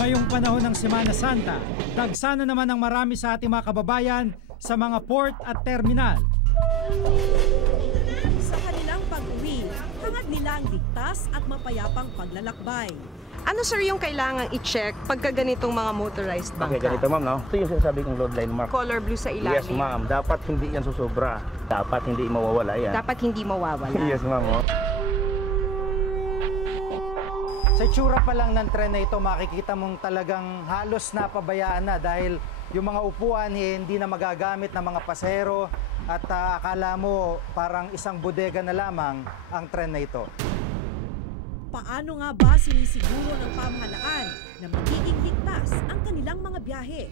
Ngayong panahon ng Semana Santa, dagsana naman ang marami sa ating mga kababayan sa mga port at terminal. Sa kanilang pag-uwi, hangad nila ang ligtas at mapayapang paglalakbay. Ano sir yung kailangang i-check pagka ganitong mga motorized bangka? Okay, ganito ma'am, no? Ito yung sinasabi kong load line mark. Color blue sa ilalim. Yes ma'am, dapat hindi yan susobra. Dapat hindi mawawala yan. Dapat hindi mawawala. Yes ma'am. Oh. Sa itsura pa lang ng tren na ito, makikita mong talagang halos napabayaan na dahil yung mga upuan hindi na magagamit ng mga pasahero at akala mo parang isang bodega na lamang ang tren na ito. Paano nga ba sinisiguro ng pamahalaan na magiging ligtas ang kanilang mga biyahe?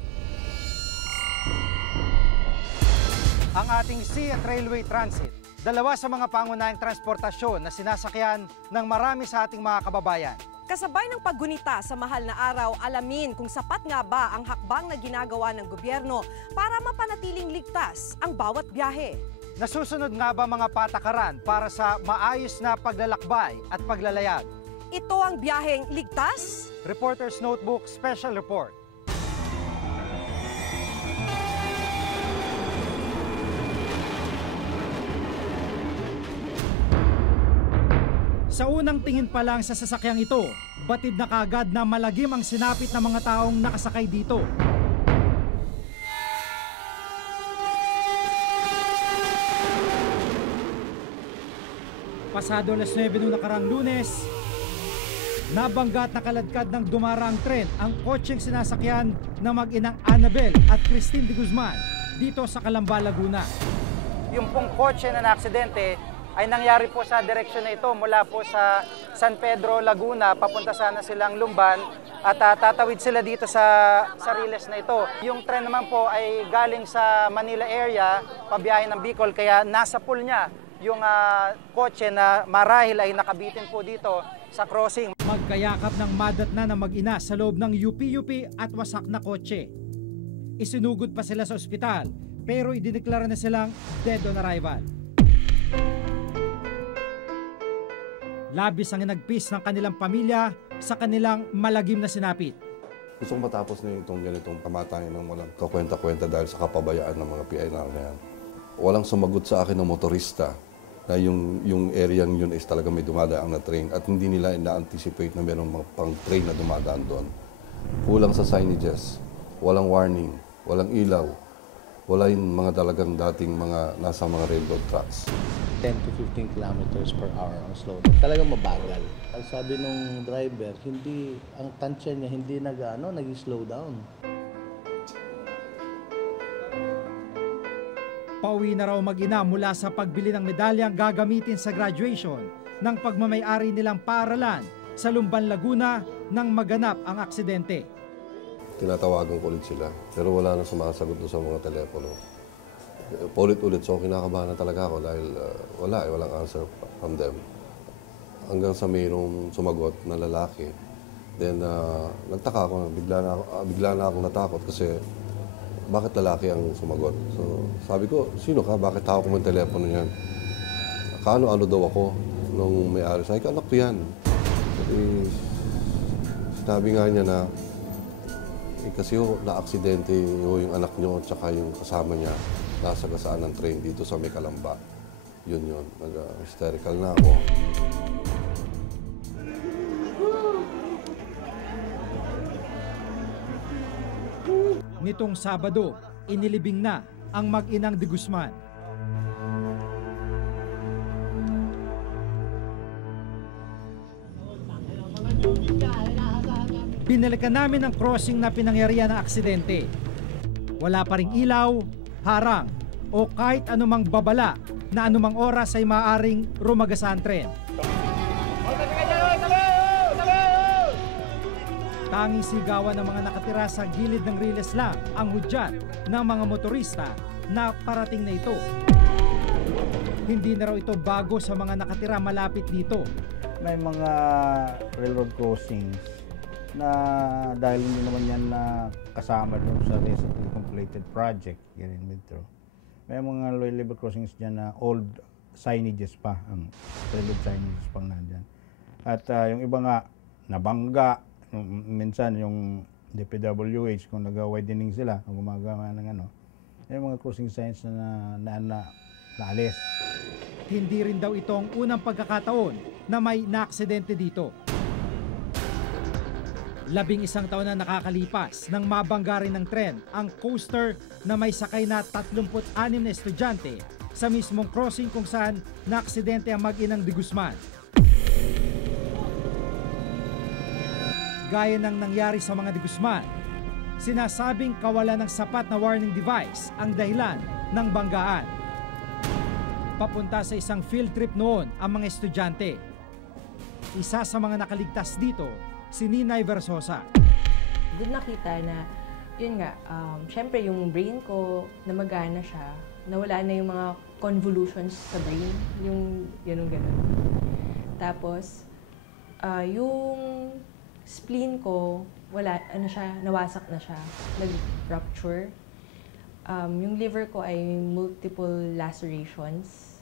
Ang ating Sea at Railway Transit, dalawa sa mga pangunahing transportasyon na sinasakyan ng marami sa ating mga kababayan. Kasabay ng paggunita sa mahal na araw, alamin kung sapat nga ba ang hakbang na ginagawa ng gobyerno para mapanatiling ligtas ang bawat biyahe. Nasusunod nga ba mga patakaran para sa maayos na paglalakbay at paglalayag? Ito ang biyaheng ligtas? Reporter's Notebook Special Report. Sa unang tingin pa lang sa sasakyang ito, batid na kaagad na malagim ang sinapit ng mga taong nakasakay dito. Pasado alas 9 noong nakarang Lunes, nabangga at nakaladkad ng dumaraang tren ang kotseng sinasakyan ng mag-inang Annabel at Christine de Guzman dito sa Calamba, Laguna. Yung pong kotse na naaksidente ay nangyari po sa direksyon na ito mula po sa San Pedro, Laguna, papunta sana silang Lumban at tatawid sila dito sa Riles na ito. Yung tren naman po ay galing sa Manila area, pabiyahe ng Bicol, kaya nasa pool niya yung kotse na marahil ay nakabitin po dito sa crossing. Magkayakap ng madat na mag-ina sa loob ng UP-UP at wasak na kotse. Isinugod pa sila sa ospital pero idineklara na silang dead on arrival. Labis ang inagpis ng kanilang pamilya sa kanilang malagim na sinapit. Gusto kong matapos na itong ganitong kamatayan ng walang kakwenta-kwenta dahil sa kapabayaan ng mga PI na yan. Walang sumagot sa akin ng motorista na yung area yun is talaga may dumadaan na train at hindi nila ina-anticipate na mayroong mga pang-train na dumadaan doon. Kulang sa signages, walang warning, walang ilaw, wala yung mga talagang dating mga nasa mga railroad tracks. 10 to 15 kilometers per hour ang slow. Talagang mabagal. Ang sabi nung driver, hindi ang tansya niya hindi nag-slow down. Pauwi na raw mag-ina mula sa pagbili ng medalyang gagamitin sa graduation ng pagmamay-ari nilang paaralan sa Lumban, Laguna nang maganap ang aksidente. Tinatawagan ko ulit sila pero wala na sumasagot doon sa mga telepono. Paulit-ulit, so kinakabahan na talaga ako dahil walang answer from them. Hanggang sa mayroong sumagot na lalaki. Then nagtaka ako, bigla na akong natakot kasi bakit lalaki ang sumagot? So sabi ko, sino ka? Bakit hawak mo yung telepono niyan? Kaano-ano daw ako nung may-ari. Sabi ko, anak ko yan. Sabi nga niya na, kasi na-aksidente yung anak niyo at saka yung kasama niya. Nasagasaan ng train dito sa may Calamba. Yun. Hysterical na ako. Nitong Sabado, inilibing na ang mag-inang de Guzman. Binalikan namin ang crossing na pinangyarihan ng aksidente. Wala pa ring ilaw, harang, o kahit anumang babala na anumang oras ay maaaring rumagasa ang tren. Tanging sigawan ng mga nakatira sa gilid ng Riles lang ang hudyat ng mga motorista na parating na ito. Hindi na raw ito bago sa mga nakatira malapit dito. May mga railroad crossings na dahil hindi naman yan na kasama doon sa recently completed project here in Metro. May mga railroad crossings dyan na old signages pa, ang railroad signages pang nandyan. At yung iba nga, nabangga, minsan yung DPWH, kung nag-widening sila, kung gumagawa ng ano, may mga crossing signs na naalis. Hindi rin daw ito ang unang pagkakataon na may naaksidente dito. 11 taon na nakakalipas nang mabangga rin ng tren ang coaster na may sakay na 36 na estudyante sa mismong crossing kung saan naaksidente ang mag-inang de Guzman. Gaya ng nangyari sa mga de Guzman, sinasabing kawalan ng sapat na warning device ang dahilan ng banggaan. Papunta sa isang field trip noon ang mga estudyante. Isa sa mga nakaligtas dito, si Ninay Versosa. Doon nakita na, yun nga, syempre yung brain ko, namagana siya, nawala na yung mga convolutions sa brain, yung ganun. Tapos, yung spleen ko, wala, nawasak na siya, nag-rupture. Yung liver ko ay multiple lacerations.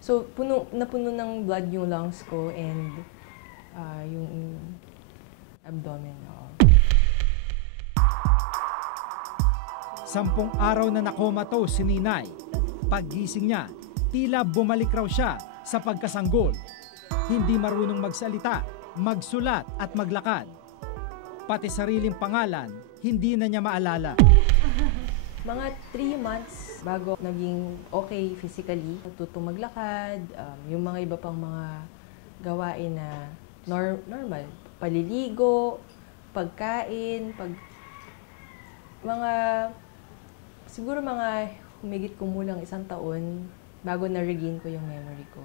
So, napuno ng blood yung lungs ko and yung abdomen. 10 araw na nakomatose si Ninay. Paggising niya, tila bumalik raw siya sa pagkasanggol. Hindi marunong magsalita, magsulat at maglakad. Pati sariling pangalan, hindi na niya maalala. Mga 3 months bago naging okay physically, natutong maglakad, yung mga iba pang mga gawain na normal. Paliligo, pagkain, siguro mga humigit kumulang 1 taon bago na-regain ko yung memory ko.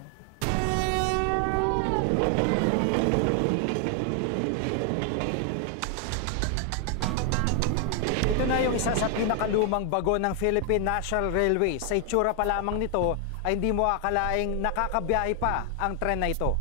Ito na yung isa sa pinakalumang bago ng Philippine National Railways. Sa itsura pa lamang nito ay hindi mo akalaing nakakabiyahe pa ang tren na ito.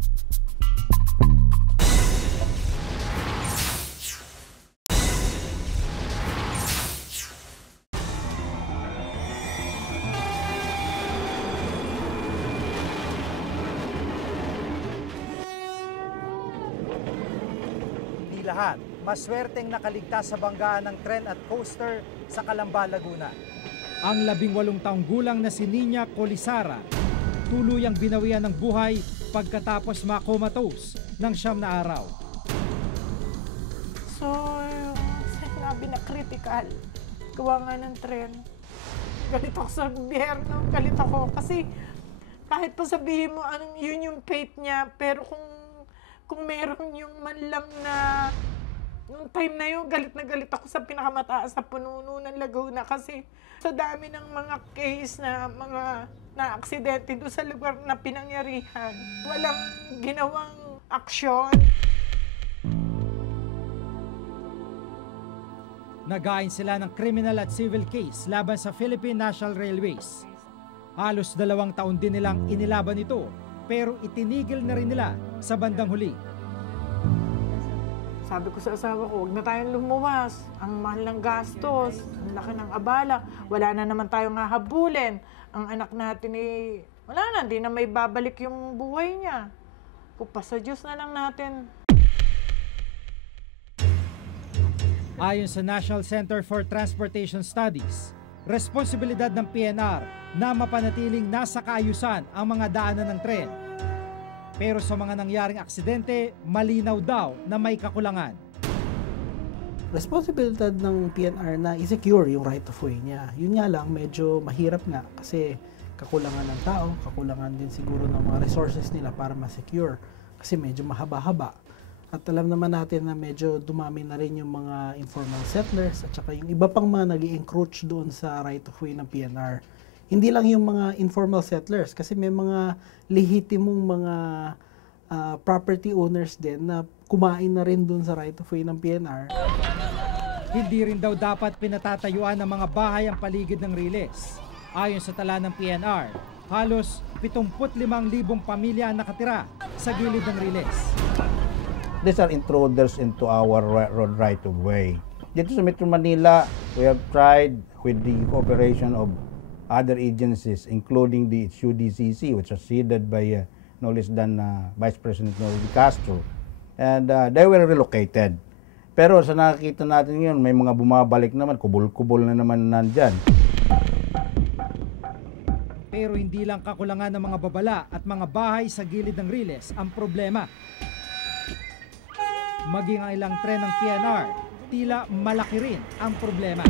Hindi lahat maswerteng nakaligtas sa banggaan ng tren at coaster sa Calamba, Laguna. Ang 18 taong gulang na si Nina Colisara, tuluyang binawian ng buhay pagkatapos makomatose ng 9 na araw. So, sinabi na critical, gawa nga ng tren. Galit ako sa gobyerno, galit ako kasi kahit pa sabihin mo yun yung fate niya, pero kung meron yung man lang na nung time na yun, galit na galit ako sa pinakamataas sa pununo ng Laguna kasi sa dami ng mga case na mga na-aksidente doon sa lugar na pinangyarihan. Walang ginawang aksyon. Nagain sila ng criminal at civil case laban sa Philippine National Railways. Halos 2 taon din nilang inilaban ito, pero itinigil na rin nila sa bandang huli. Sabi ko sa asawa ko, huwag na tayong lumuwas. Ang mahal ng gastos, ang laki ng abala. Wala na naman tayong hahabulin. Ang anak natin wala na, di na may babalik yung buhay niya. Pupasa Diyos na lang natin. Ayon sa National Center for Transportation Studies, responsibilidad ng PNR na mapanatiling nasa kaayusan ang mga daanan ng tren. Pero sa mga nangyaring aksidente, malinaw daw na may kakulangan. Responsibilidad ng PNR na i-secure yung right of way niya. Yun nga lang, medyo mahirap nga kasi kakulangan ng tao, kakulangan din siguro ng mga resources nila para ma-secure kasi medyo mahaba-haba. At alam naman natin na medyo dumami na rin yung mga informal settlers at saka yung iba pang mga nag-i-encroach doon sa right of way ng PNR. Hindi lang yung mga informal settlers kasi may mga lehitimong mga property owners din na kumain na rin dun sa right of way ng PNR. Hindi rin daw dapat pinatatayuan ng mga bahay ang paligid ng riles. Ayon sa tala ng PNR, halos 75,000 pamilya ang nakatira sa gilid ng riles. These are intruders into our road right of way. Dito sa Metro Manila, we have tried with the cooperation of other agencies, including the HUDCC, which was headed by no less than Vice President Noli de Castro. And they were relocated. Pero sa nakikita natin ngayon, may mga bumabalik naman, kubol-kubol na naman nandyan. Pero hindi lang kakulangan ng mga babala at mga bahay sa gilid ng Riles ang problema. Maging ang ilang tren ng PNR, tila malaki rin ang problema.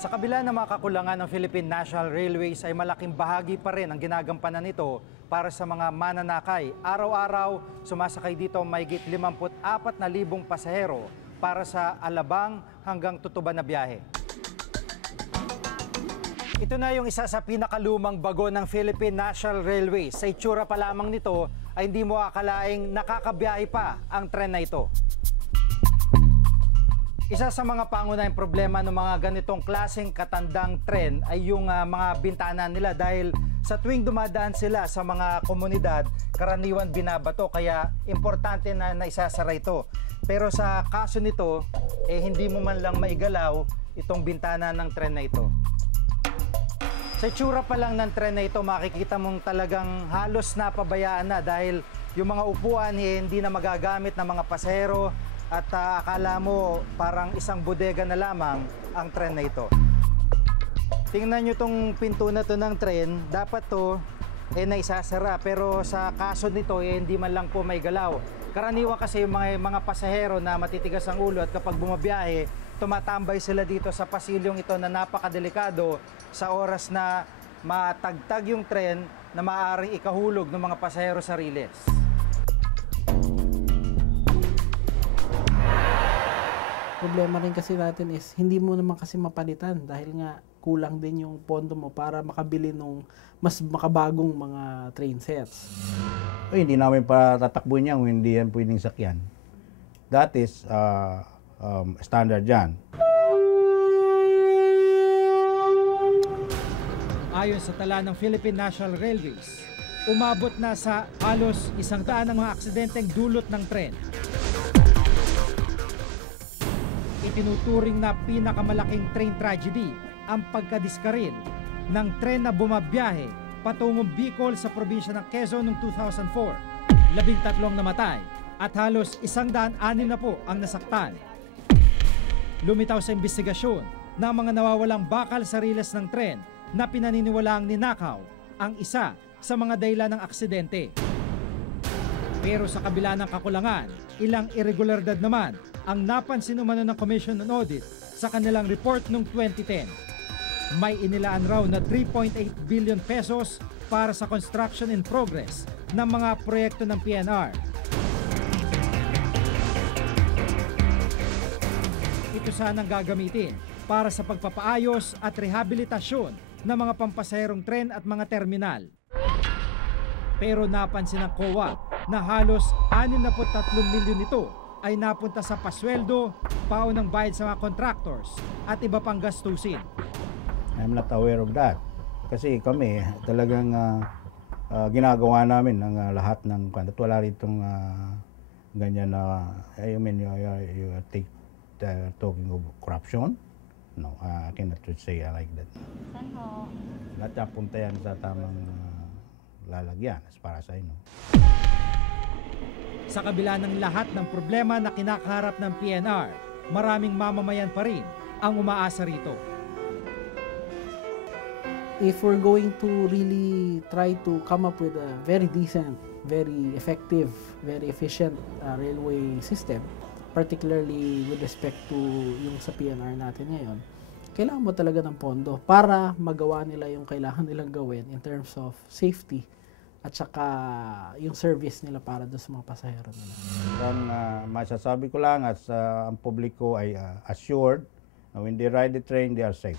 Sa kabila ng mga kakulangan ng Philippine National Railways ay malaking bahagi pa rin ang ginagampanan nito para sa mga mananakay. Araw-araw, sumasakay dito mahigit 54,000 pasahero para sa Alabang hanggang Tutuban na biyahe. Ito na yung isa sa pinakalumang bago ng Philippine National Railways. Sa itsura pa lamang nito ay hindi mo akalaing nakakabiyahe pa ang tren na ito. Isa sa mga pangunahing problema ng mga ganitong klaseng katandang tren ay yung mga bintana nila dahil sa tuwing dumadaan sila sa mga komunidad, karaniwan binabato kaya importante na naisasara ito. Pero sa kaso nito, hindi mo man lang maigalaw itong bintana ng tren na ito. Sa itsura pa lang ng tren na ito, makikita mong talagang halos napabayaan na dahil yung mga upuan hindi na magagamit ng mga pasahero at akala mo parang isang bodega na lamang ang tren na ito. Tingnan nyo itong pinto na to ng tren, dapat to naisasara pero sa kaso nito hindi man lang po may galaw. Karaniwan kasi yung mga pasahero na matitigas ang ulo at kapag bumabiyahe, tumatambay sila dito sa pasilyong ito na napakadelikado sa oras na matagtag yung tren na maaaring ikahulog ng mga pasahero sa Riles. Problema rin kasi natin is hindi mo naman kasi mapalitan dahil nga kulang din yung pondo mo para makabili ng mas makabagong mga train sets. Hindi namin pa tatakbuhin yan kung hindi yan pwedeng sakyan. That is standard yan. Ayon sa tala ng Philippine National Railways, umabot na sa halos 100 ang mga aksidenteng dulot ng tren. Itinuturing na pinakamalaking train tragedy ang pagkadiskaril ng tren na bumabiyahe patungong Bicol sa probinsya ng Quezon noong 2004. 13 namatay at halos 106 na po ang nasaktan. Lumitaw sa investigasyon ng mga nawawalang bakal sa riles ng tren na pinaniniwalaang ninakaw ang isa sa mga dahilan ng aksidente. Pero sa kabila ng kakulangan, ilang irregularidad naman ang napansin umano ng Commission on Audit sa kanilang report noong 2010. May inilaan raw na 3.8 billion pesos para sa construction in progress ng mga proyekto ng PNR. Ito sanang gagamitin para sa pagpapaayos at rehabilitasyon ng mga pampasaherong tren at mga terminal. Pero napansin ng COA na halos 63 milyon nito ay napunta sa pasweldo, paunang bayad sa mga contractors at iba pang gastusin. I'm not aware of that. Kasi kami talagang ginagawa namin ng lahat ng at wala ritong ganyan na I mean you are talking of corruption. No, I cannot say like that. Ano? Lahat napunta yan sa tamang lalagyan as para sa inyo. Sa kabila ng lahat ng problema na kinakaharap ng PNR, maraming mamamayan pa rin ang umaasa rito. If we're going to really try to come up with a very decent, very effective, very efficient railway system, particularly with respect to yung sa PNR natin ngayon, kailangan mo talaga ng pondo para magawa nila yung kailangan nilang gawin in terms of safety at saka yung service nila para doon sa mga pasahero nila. Ang masasabi ko lang as ang publiko ay assured na when they ride the train, they are safe.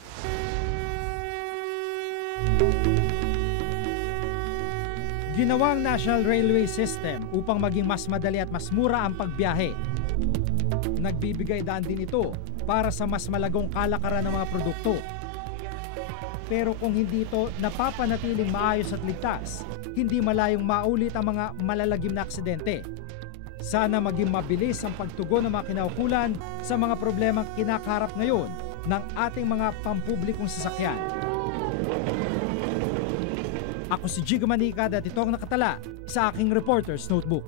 Ginawang National Railway System upang maging mas madali at mas mura ang pagbiyahe. Nagbibigay daan din ito para sa mas malagong kalakaran ng mga produkto. Pero kung hindi ito napapanatiling maayos at ligtas, hindi malayong maulit ang mga malalagim na aksidente. Sana maging mabilis ang pagtugon ng mga kinaukulan sa mga problemang kinakaharap ngayon ng ating mga pampublikong sasakyan. Ako si Jigo Manicad at ito ang nakatala sa aking Reporter's Notebook.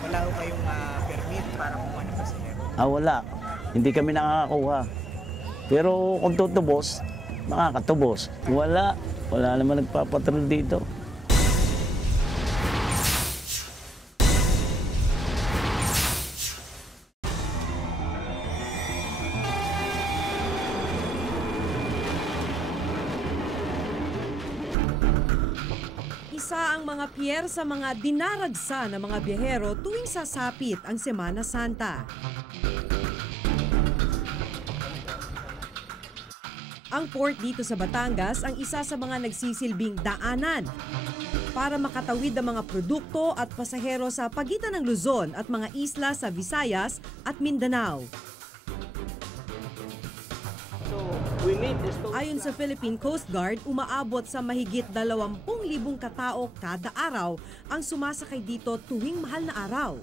Wala ko kayong permit para kumuha ng pasahero? Wala. Hindi kami nakakakuha. Pero kung tutubos, makakatubos. Wala. Wala naman nagpapatrol dito. Isa ang mga pier sa mga dinaragsa ng mga biyahero tuwing sasapit ang Semana Santa. Ang port dito sa Batangas ang isa sa mga nagsisilbing daanan para makatawid ang mga produkto at pasahero sa pagitan ng Luzon at mga isla sa Visayas at Mindanao. Ayon sa Philippine Coast Guard, umaabot sa mahigit 20,000 katao kada araw ang sumasakay dito tuwing mahal na araw.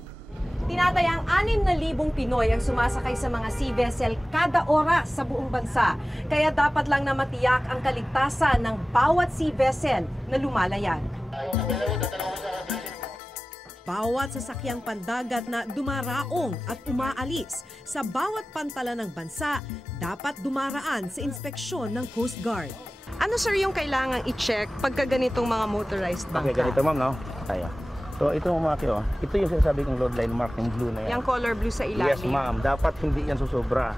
Tinatayang 6,000 Pinoy ang sumasakay sa mga sea vessel kada oras sa buong bansa. Kaya dapat lang na matiyak ang kaligtasan ng bawat sea vessel na lumalayag. Bawat sasakyang pandagat na dumaraong at umaalis sa bawat pantalan ng bansa dapat dumaraan sa inspeksyon ng Coast Guard. Ano sir yung kailangang i-check pagka ganitong mga motorized bangka? Okay, ganito ma'am, no? Tayo. So ito mga kyo, ito yung sinasabi kong load line mark, yung blue na yan. Yung color blue sa ilalim? Yes ma'am, dapat hindi yan susobra.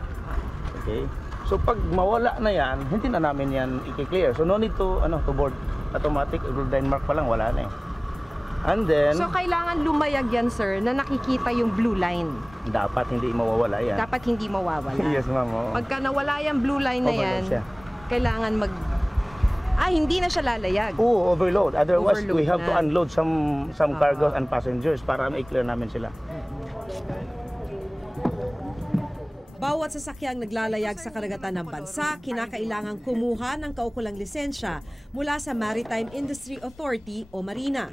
Okay? So pag mawala na yan, hindi na namin yan i-clear. So no need to, to board. Automatic, load line mark pa lang, wala na eh. And then, so kailangan lumayag yan sir na nakikita yung blue line? Dapat hindi mawawala yan. Dapat hindi mawawala? Yes ma'am. Oh. Pagka nawala yung blue line na yan, kailangan hindi na siya lalayag. Oo, overload. Otherwise, Overload we have to na. unload some cargoes and passengers para ma-clear namin sila. Bawat sasakyang naglalayag sa karagatan ng bansa, kinakailangang kumuha ng kaukulang lisensya mula sa Maritime Industry Authority o Marina.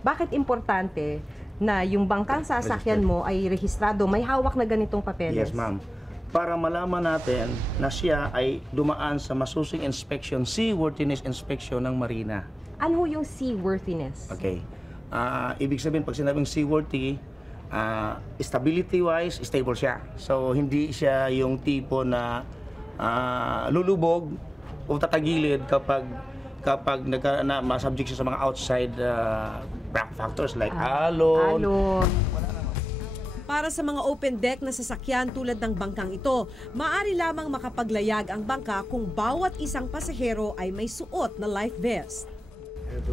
Bakit importante na yung bangkang sasakyan mo ay rehistrado, may hawak na ganitong papeles? Yes, ma'am. Para malaman natin na siya ay dumaan sa masusing inspection, seaworthiness inspection ng Marina. Ano yung seaworthiness? Okay. Ibig sabihin, pag sinabing seaworthy, stability-wise, stable siya. So, hindi siya yung tipo na lulubog o tatagilid kapag masubject siya sa mga outside factors like alon. Para sa mga open deck na sasakyan tulad ng bangkang ito, maaari lamang makapaglayag ang bangka kung bawat isang pasahero ay may suot na life vest.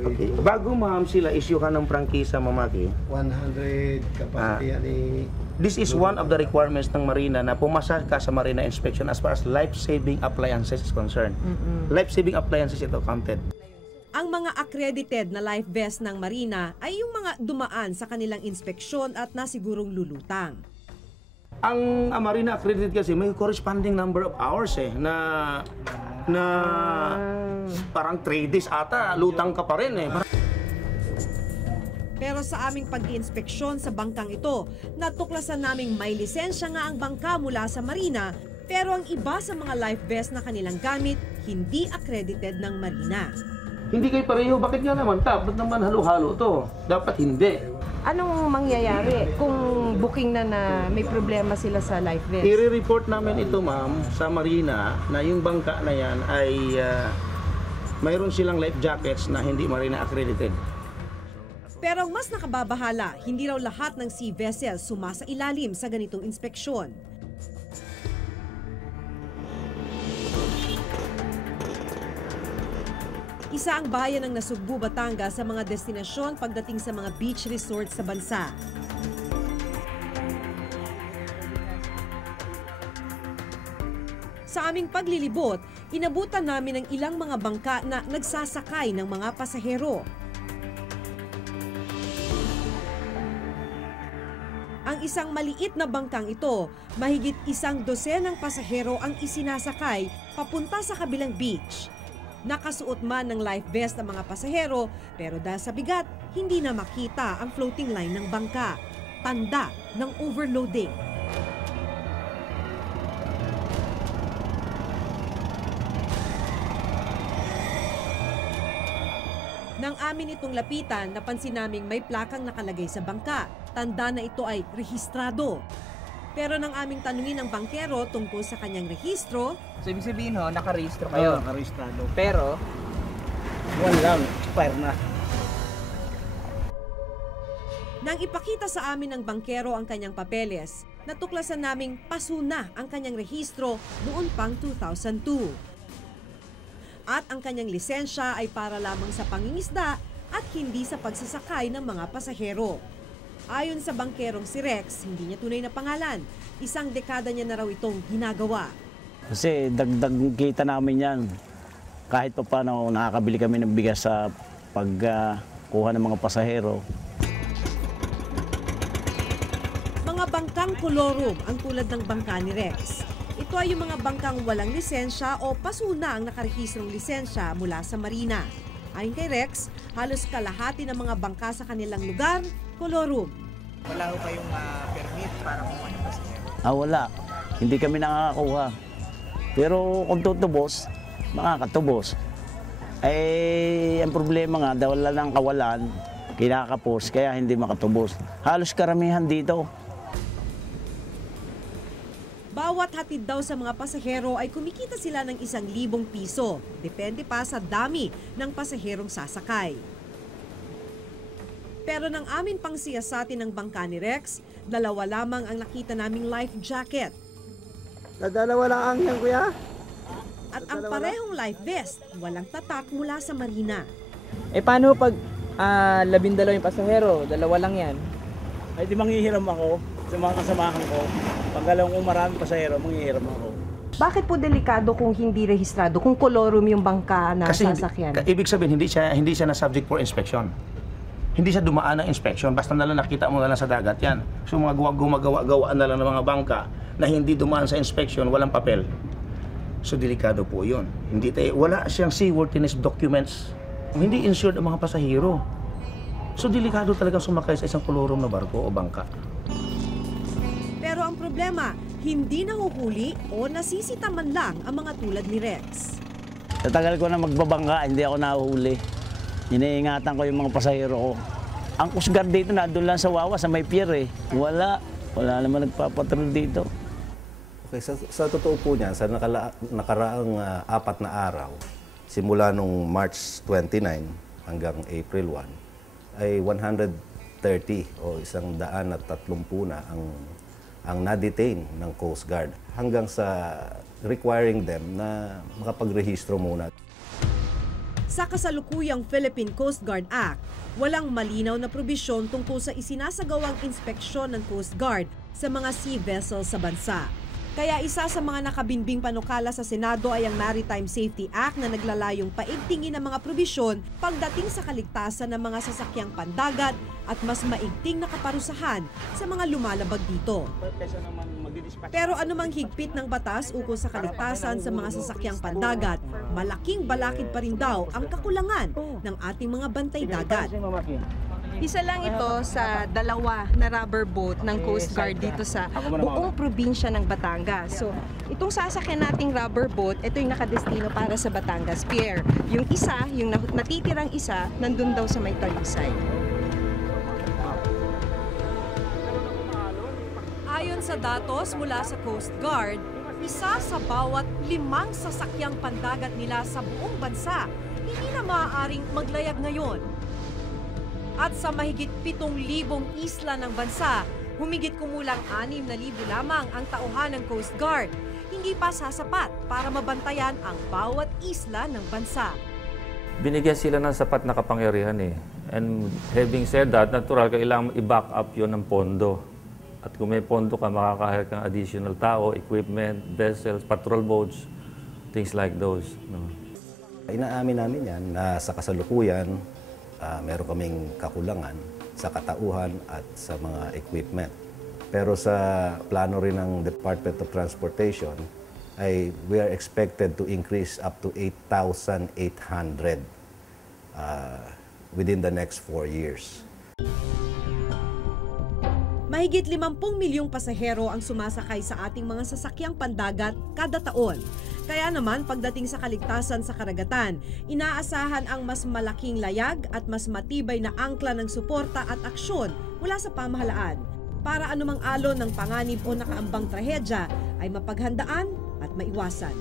Okay. Bago ma'am sila isyuhan ng prangkisa, mamaki, 100 capacity this is one of the requirements ng Marina na pumasa ka sa Marina inspection as far as life-saving appliances is concerned. Life-saving appliances ito counted. Ang mga accredited na life vest ng Marina ay yung mga dumaan sa kanilang inspeksyon at nasigurong lulutang. Ang Marina accredited kasi may corresponding number of hours na parang 3 days ata, lutang ka pa rin eh. Pero sa aming pag-iinspeksyon sa bangkang ito, natuklasan naming may lisensya nga ang bangka mula sa Marina, pero ang iba sa mga life vest na kanilang gamit, hindi accredited ng Marina. Hindi kayo pareho, bakit nga naman? Ba't naman halo-halo to? Dapat hindi. Anong mangyayari kung booking na may problema sila sa life vest? I-report namin ito ma'am sa Marina na yung bangka na yan ay mayroon silang life jackets na hindi Marina accredited. Pero ang mas nakababahala, hindi raw lahat ng sea vessels sumasailalim sa ganitong inspeksyon. Isa ang bayan ng Nasugbu, Batangas sa mga destinasyon pagdating sa mga beach resorts sa bansa. Sa aming paglilibot, inabutan namin ang ilang mga bangka na nagsasakay ng mga pasahero. Ang isang maliit na bangkang ito, mahigit 100 pasahero ang isinasakay papunta sa kabilang beach. Nakasuot man ng life vest ang mga pasahero, pero dahil sa bigat, hindi na makita ang floating line ng bangka. Tanda ng overloading. Nang amin itong lapitan, napansin naming may plakang nakalagay sa bangka. Tanda na ito ay rehistrado. Pero nang aming tanungin ang bangkero tungkol sa kanyang rehistro, So, ibig sabihin ho, nakarehistro kayo. Nakarehistado. Pero, One lang, expire na. nang ipakita sa amin ng bangkero ang kanyang papeles, natuklasan naming pasuna ang kanyang rehistro noon pang 2002. At ang kanyang lisensya ay para lamang sa pangingisda at hindi sa pagsasakay ng mga pasahero. Ayon sa bangkerong si Rex, hindi niya tunay na pangalan. 1 dekada niya na raw itong ginagawa. Kasi dagdag kita namin yan. Kahit pa paano nakakabili kami ng bigas sa pagkuha ng mga pasahero. Mga bangkang kolorum ang tulad ng bangka ni Rex. Ito ay yung mga bangkang walang lisensya o pasuna ang nakarehistrong lisensya mula sa marina. Ayon kay Rex, halos kalahati ng mga bangka sa kanilang lugar, kolorum. wala ho kayong permit para kumuha ng pasahero. Wala. Hindi kami nakakakuha. Pero kung tutubos, makakatubos. Ang problema nga, wala ng kawalan, kinakapos, kaya hindi makatubos. Halos karamihan dito. Bawat hatid daw sa mga pasahero ay kumikita sila ng 1,000 piso. Depende pa sa dami ng pasaherong sasakay. Pero nang amin pang siyasatin ng bangka ni Rex, 2 lamang ang nakita naming life jacket. Dalawa lang yan, kuya. At ang parehong life vest, walang tatak mula sa marina. Paano pag 12 yung pasahero, 2 lang yan? Ay di manghihiram ako sa mga kasamahan ko. Pag alam kong maraming pasahero, manghihiram ako. Bakit po delikado kung hindi rehistrado, kung kolorum yung bangka na Kasi sasakyan? ibig sabihin, hindi siya na subject for inspection. Hindi siya dumaan ng inspection, basta nalang nakita mo na lang sa dagat yan. So mga gumagawa-gawaan na lang ng mga bangka na hindi dumaan sa inspection, walang papel. So delikado po yun. Wala siyang seaworthiness documents. Hindi insured ang mga pasahero. So delikado talagang sumakay sa isang kolorum na barko o bangka. Pero ang problema, hindi nahuhuli o nasisita man lang ang mga tulad ni Rex. Sa tagal ko na magbabangka, hindi ako nahuhuli. Iniingatan ko yung mga pasahero ko. Ang Coast Guard dito na doon lang sa Wawa, sa may pier eh. Wala naman nagpapatrol dito. Okay, sa totoo po niyan, sa nakaraang 4 na araw, simula nung March 29 hanggang April 1, ay 130 o 130 na ang na-detain ng Coast Guard hanggang sa requiring them na makapagrehistro muna. Sa kasalukuyang Philippine Coast Guard Act, walang malinaw na probisyon tungkol sa isinasagawang inspeksyon ng Coast Guard sa mga sea vessels sa bansa. Kaya isa sa mga nakabinbing panukala sa Senado ay ang Maritime Safety Act na naglalayong paigtingin ang mga probisyon pagdating sa kaligtasan ng mga sasakyang pandagat at mas maigting na kaparusahan sa mga lumalabag dito. Pero anumang higpit ng batas ukol sa kaligtasan sa mga sasakyang pandagat, malaking balakid pa rin daw ang kakulangan ng ating mga bantay dagat. Isa lang ito sa 2 na rubber boat ng Coast Guard dito sa buong probinsya ng Batangas. So, itong sasakyan nating rubber boat, ito yung nakadestino para sa Batangas Pier. Yung isa, yung natitirang isa, nandun daw sa may Talisay. Ayon sa datos mula sa Coast Guard, isa sa bawat 5 sasakyang pandagat nila sa buong bansa hindi na maaaring maglayag ngayon. At sa mahigit 7,000 isla ng bansa, humigit kumulang 6,000 lamang ang tauhan ng Coast Guard. Hindi pa sasapat para mabantayan ang bawat isla ng bansa. Binigyan sila ng sapat na kapangyarihan eh. And having said that, natural kailangan i-back up yun ng pondo. At kung may pondo ka, makakahire kang additional tao, equipment, vessels, patrol boats, things like those. No? Inaamin namin yan na sa kasalukuyan, meron kaming kakulangan sa katauhan at sa mga equipment. Pero sa plano rin ng Department of Transportation, we are expected to increase up to 8,800 within the next 4 years. Mahigit 50 milyong pasahero ang sumasakay sa ating mga sasakyang pandagat kada taon. Kaya naman pagdating sa kaligtasan sa karagatan, inaasahan ang mas malaking layag at mas matibay na angkla ng suporta at aksyon mula sa pamahalaan para anumang alon ng panganib o nakaambang trahedya ay mapaghandaan at maiwasan.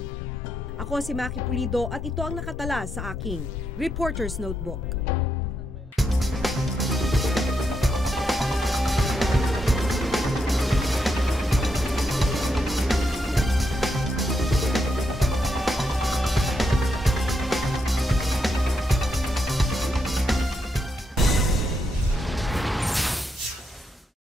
Ako si Maki Pulido at ito ang nakatala sa aking Reporter's Notebook.